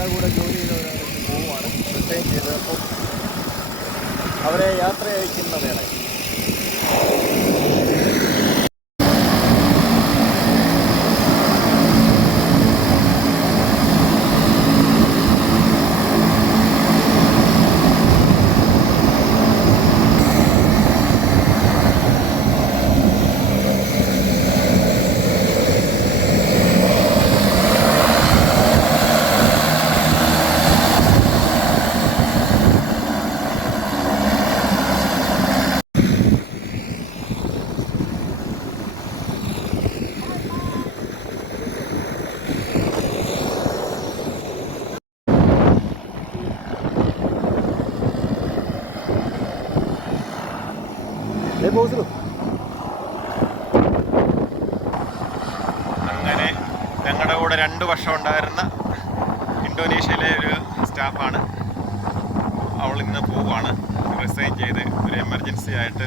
ഞങ്ങളുടെ കൂടെ ജോലി ചെയ്തവരാണ് പോവുകയാണ് റിട്ടയർ ചെയ്തത് അപ്പം അവരെ യാത്ര അയക്കുന്നതാണ് അങ്ങനെ ഞങ്ങളുടെ കൂടെ രണ്ട് വർഷം ഉണ്ടായിരുന്ന ഇന്തോനേഷ്യയിലെ ഒരു സ്റ്റാഫാണ്. അവൾ ഇന്ന് പോവാണ്. റിസൈൻ ചെയ്ത് ഒരു എമർജൻസി ആയിട്ട്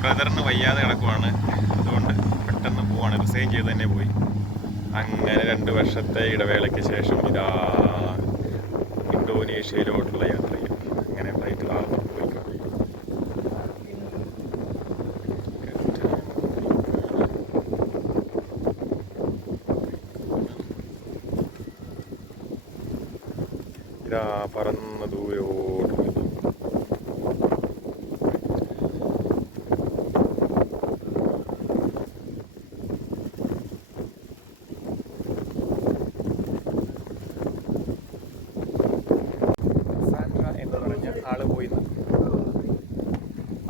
ബ്രദറിന് വയ്യാതെ കിടക്കുവാണ്. അതുകൊണ്ട് പെട്ടെന്ന് പോവാണ്. റിസൈൻ ചെയ്ത് തന്നെ പോയി. അങ്ങനെ രണ്ട് വർഷത്തെ ഇടവേളയ്ക്ക് ശേഷം ഇതാ ഇന്തോനേഷ്യയിലോട്ടുള്ള യാത്രയിൽ ഇതാ പറന്ന ദൂരോട്ട് പോയി. പോയി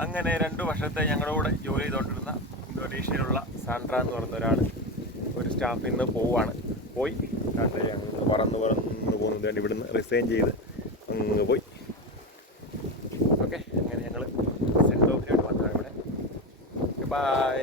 അങ്ങനെ രണ്ടു വർഷത്തെ ഞങ്ങളുടെ കൂടെ ജോലി ചെയ്തുകൊണ്ടിരുന്ന ഇന്തോനേഷ്യയിലുള്ള സാൻഡ്ര എന്ന് പറയുന്ന ഒരാൾ ഒരു സ്റ്റാഫിൽ നിന്ന് പോവാണ് പോയി കണ്ട് ഞങ്ങൾ പറന്ന് പറന്ന് പോകുന്നത് വേണ്ടി ഇവിടുന്ന് റിസൈൻ ചെയ്ത് അങ്ങ് പോയി. ഓക്കെ അങ്ങനെ ഞങ്ങൾ സെൻഡ് ഓഫിനായിട്ട് വന്നതാണ് ഇവിടെ. ബൈ